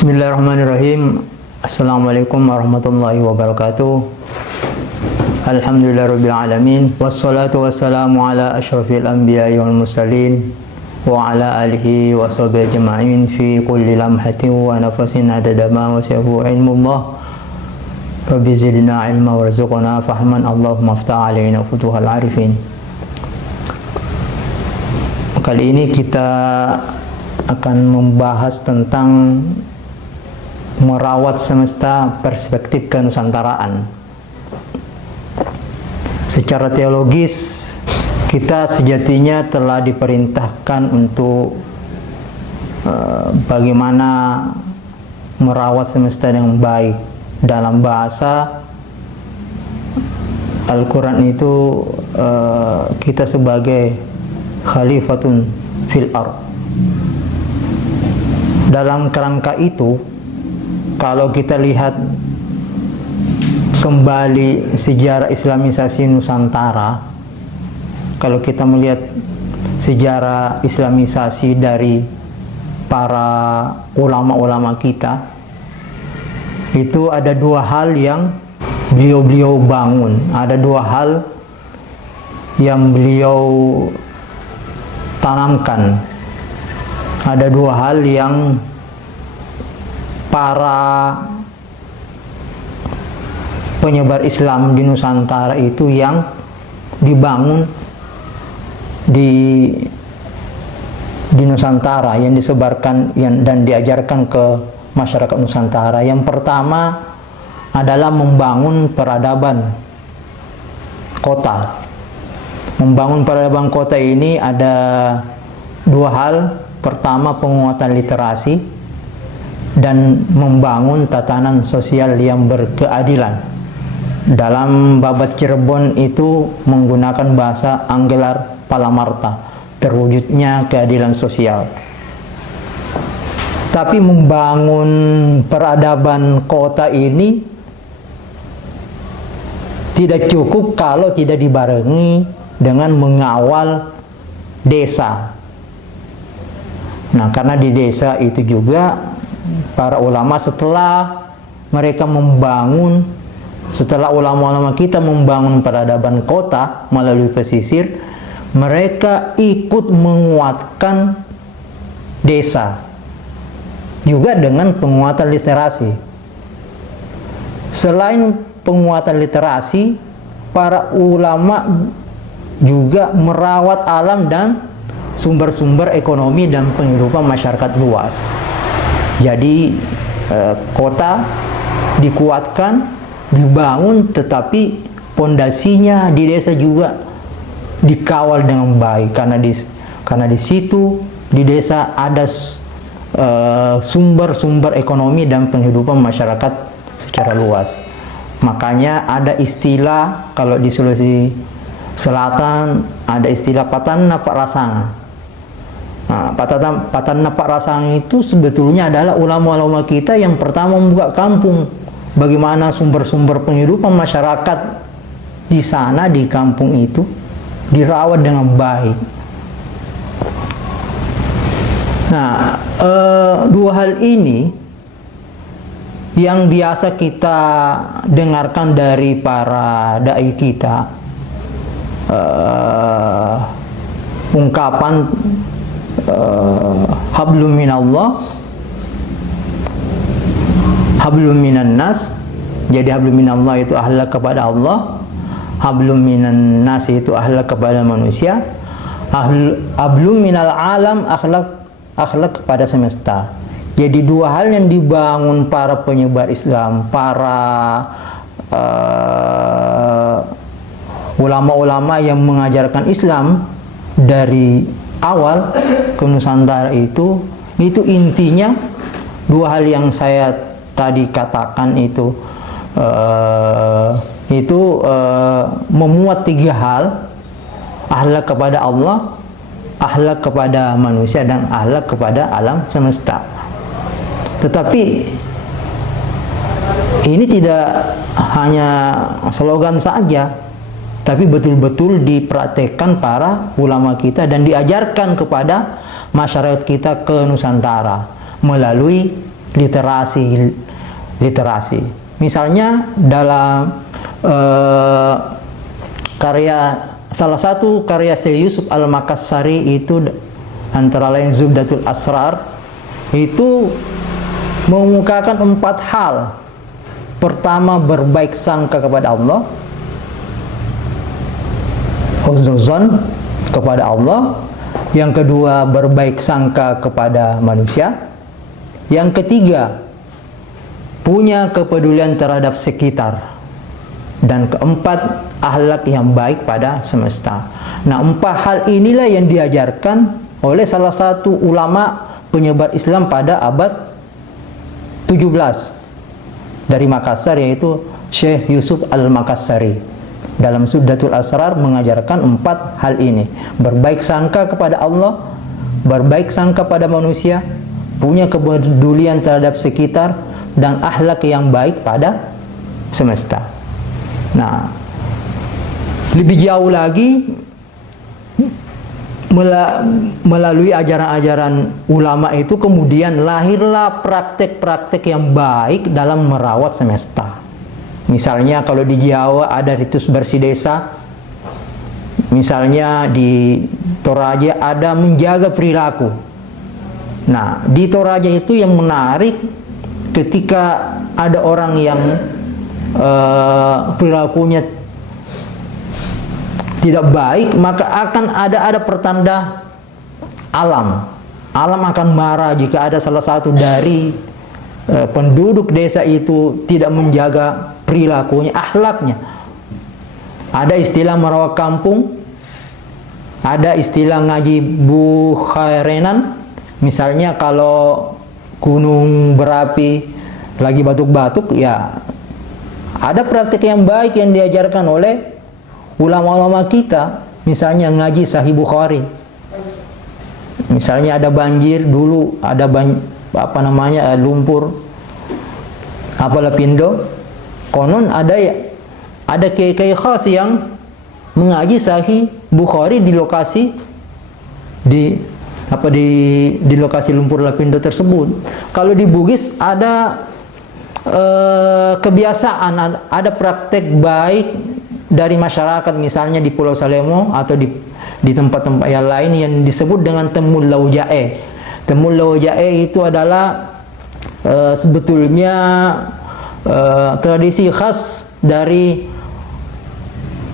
Bismillahirrahmanirrahim. Assalamualaikum warahmatullahi wabarakatuh. Alhamdulillahirabbil alamin. Wassalatu wassalamu ala asyrafil anbiya'i wal mursalin wa ala alihi wa sahbihi ajma'in fi kulli lamhatin wa nafasin adada ma wasi'ahu ilmullah. Rabbi zidna ilma warzuqna fahman. Allahumma aftah alaina futuhal arifin. Kali ini kita akan membahas tentang merawat semesta perspektif kenusantaraan. Secara teologis, kita sejatinya telah diperintahkan untuk bagaimana merawat semesta dengan baik. Dalam bahasa Al-Quran itu kita sebagai khalifatun fil ardh. Dalam kerangka itu, kalau kita lihat kembali sejarah Islamisasi Nusantara, kalau kita melihat sejarah Islamisasi dari para ulama-ulama kita, itu ada dua hal yang beliau bangun, ada dua hal yang beliau tanamkan, ada dua hal yang para penyebar Islam di Nusantara itu yang dibangun di Nusantara, yang disebarkan dan diajarkan ke masyarakat Nusantara. Yang pertama adalah membangun peradaban kota. Membangun peradaban kota ini ada dua hal. Pertama, penguatan literasi dan membangun tatanan sosial yang berkeadilan. Dalam babat Cirebon itu menggunakan bahasa Anggelar Palamarta, terwujudnya keadilan sosial. Tapi membangun peradaban kota ini tidak cukup kalau tidak dibarengi dengan mengawal desa. Nah, karena di desa itu juga para ulama setelah ulama-ulama kita membangun peradaban kota melalui pesisir, mereka ikut menguatkan desa juga dengan penguatan literasi. Selain penguatan literasi, para ulama juga merawat alam dan sumber-sumber ekonomi dan penghidupan masyarakat luas. Jadi kota dikuatkan, dibangun, tetapi pondasinya di desa juga dikawal dengan baik, karena di situ di desa ada sumber-sumber ekonomi dan penghidupan masyarakat secara luas. Makanya ada istilah, kalau di Sulawesi Selatan ada istilah patan napak rasangan. Nah, patan napak rasangan itu sebetulnya adalah ulama-ulama kita yang pertama membuka kampung. Bagaimana sumber-sumber penghidupan masyarakat di sana, di kampung itu dirawat dengan baik. Nah, dua hal ini yang biasa kita dengarkan dari para dai kita, ungkapan hablum minallah, hablum minan nas. Jadi hablum minallah itu akhlak kepada Allah, hablum minan nas itu akhlak kepada manusia, hablum minal alam akhlak kepada semesta. Jadi dua hal yang dibangun para penyebar Islam, para ulama-ulama yang mengajarkan Islam dari awal ke Nusantara itu intinya dua hal yang saya tadi katakan itu memuat tiga hal: akhlak kepada Allah, akhlak kepada manusia, dan akhlak kepada alam semesta. Tetapi ini tidak hanya slogan saja, tapi betul-betul dipraktekkan para ulama kita dan diajarkan kepada masyarakat kita ke Nusantara melalui literasi. Misalnya dalam salah satu karya Syekh Yusuf Al-Makassari itu antara lain Zubdatul Asrar, itu mengemukakan 4 hal. Pertama, berbaik sangka kepada Allah, husnuzon kepada Allah. Yang kedua, berbaik sangka kepada manusia. Yang ketiga, punya kepedulian terhadap sekitar. Dan keempat, akhlak yang baik pada semesta. Nah, 4 hal inilah yang diajarkan oleh salah satu ulama penyebar Islam pada abad 17 dari Makassar, yaitu Syekh Yusuf Al-Makassari. Dalam Zubdatul Asrar mengajarkan 4 hal ini: berbaik sangka kepada Allah, berbaik sangka pada manusia, punya kepedulian terhadap sekitar, dan akhlak yang baik pada semesta. Nah, lebih jauh lagi, melalui ajaran-ajaran ulama itu kemudian lahirlah praktek-praktek yang baik dalam merawat semesta. Misalnya kalau di Jawa ada ritus bersih desa, misalnya di Toraja ada menjaga perilaku. Nah, di Toraja itu yang menarik, ketika ada orang yang perilakunya tidak baik, maka akan ada pertanda alam. Alam akan marah jika ada salah satu dari penduduk desa itu tidak menjaga perilakunya, akhlaknya. Ada istilah merawat kampung, ada istilah ngaji bukhairenan. Misalnya kalau gunung berapi lagi batuk-batuk, ya ada praktik yang baik yang diajarkan oleh ulama-ulama kita. Misalnya ngaji Sahih Bukhari. Misalnya ada banjir dulu, ada lumpur Lapindo, konon ada kiai khas yang mengaji Sahih Bukhari di lokasi di lokasi lumpur Lapindo tersebut. Kalau di Bugis ada kebiasaan, ada praktek baik dari masyarakat, misalnya di Pulau Salemo atau di tempat-tempat yang lain yang disebut dengan Temul Laujae. Temul Laujae itu adalah sebetulnya tradisi khas dari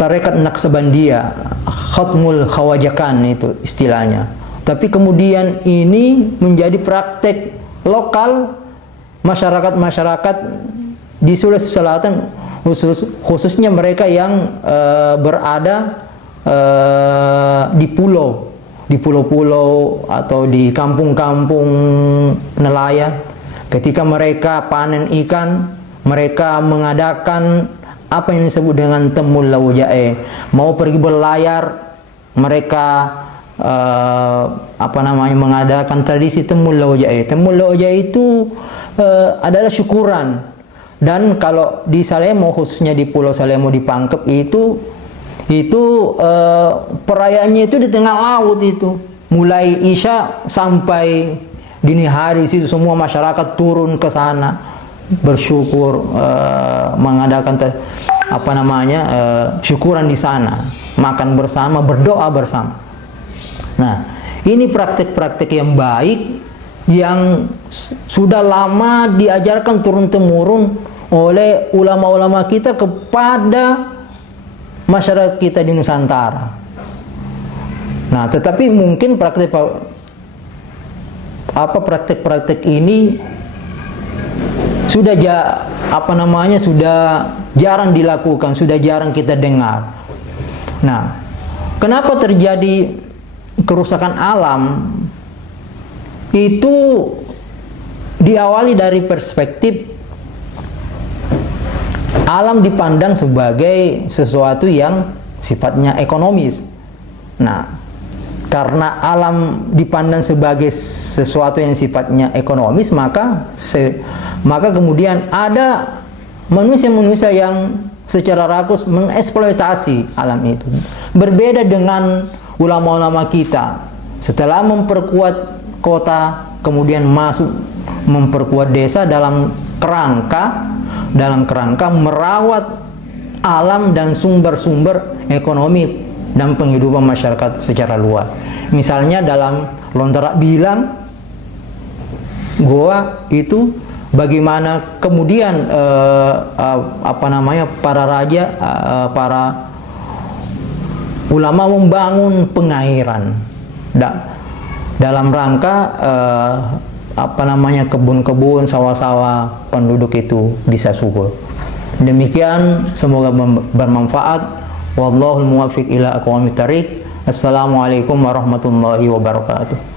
tarekat Naqsabandiyah, Khatmul Khawajakan itu istilahnya. Tapi kemudian ini menjadi praktek lokal masyarakat-masyarakat di Sulawesi Selatan, khususnya mereka yang berada di pulau-pulau atau di kampung-kampung nelayan. Ketika mereka panen ikan, mereka mengadakan apa yang disebut dengan Temul Laujae. Mau pergi berlayar, mereka mengadakan tradisi Temul Laujae. Temul Laujae itu adalah syukuran. Dan kalau di Salemo, khususnya di Pulau Salemo di Pangkep itu perayaannya itu di tengah laut itu. Mulai Isya sampai dini hari situ semua masyarakat turun ke sana bersyukur, mengadakan syukuran di sana, makan bersama, berdoa bersama. Nah, ini praktek-praktek yang baik yang sudah lama diajarkan turun-temurun oleh ulama-ulama kita kepada masyarakat kita di Nusantara. Nah, tetapi mungkin praktek-praktek ini sudah jarang dilakukan, sudah jarang kita dengar. Nah, kenapa terjadi kerusakan alam? Itu diawali dari perspektif alam dipandang sebagai sesuatu yang sifatnya ekonomis. Nah, karena alam dipandang sebagai sesuatu yang sifatnya ekonomis, maka kemudian ada manusia-manusia yang secara rakus mengeksploitasi alam itu. Berbeda dengan ulama-ulama kita, setelah memperkuat kota, kemudian memperkuat desa dalam kerangka merawat alam dan sumber-sumber ekonomi dan penghidupan masyarakat secara luas. Misalnya dalam Lontarak bilang Goa itu bagaimana kemudian para raja, para ulama membangun pengairan dalam rangka kebun-kebun, sawah-sawah penduduk itu bisa subur. Demikian, semoga bermanfaat. Wallahul muwaffiq ila aqwamit thariq. Assalamualaikum warahmatullahi wabarakatuh.